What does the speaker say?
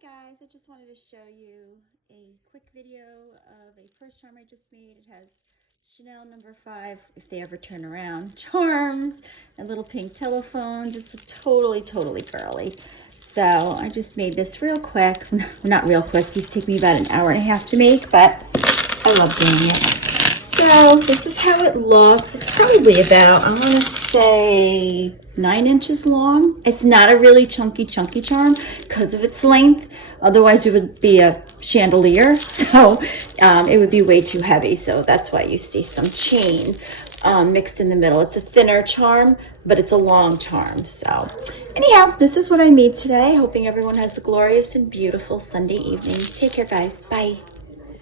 Hey guys, I just wanted to show you a quick video of a purse charm I just made. It has Chanel #5, if they ever turn around, charms and little pink telephones. It's totally girly. So I just made this real quick. Not real quick, these take me about an hour and a half to make, but I love doing it. So this is how it looks. It's probably about, I want to say 9 inches long. It's not a really chunky charm because of its length. Otherwise it would be a chandelier. So it would be way too heavy. So that's why you see some chain mixed in the middle. It's a thinner charm, but it's a long charm. So anyhow, this is what I made today. Hoping everyone has a glorious and beautiful Sunday evening. Take care, guys. Bye.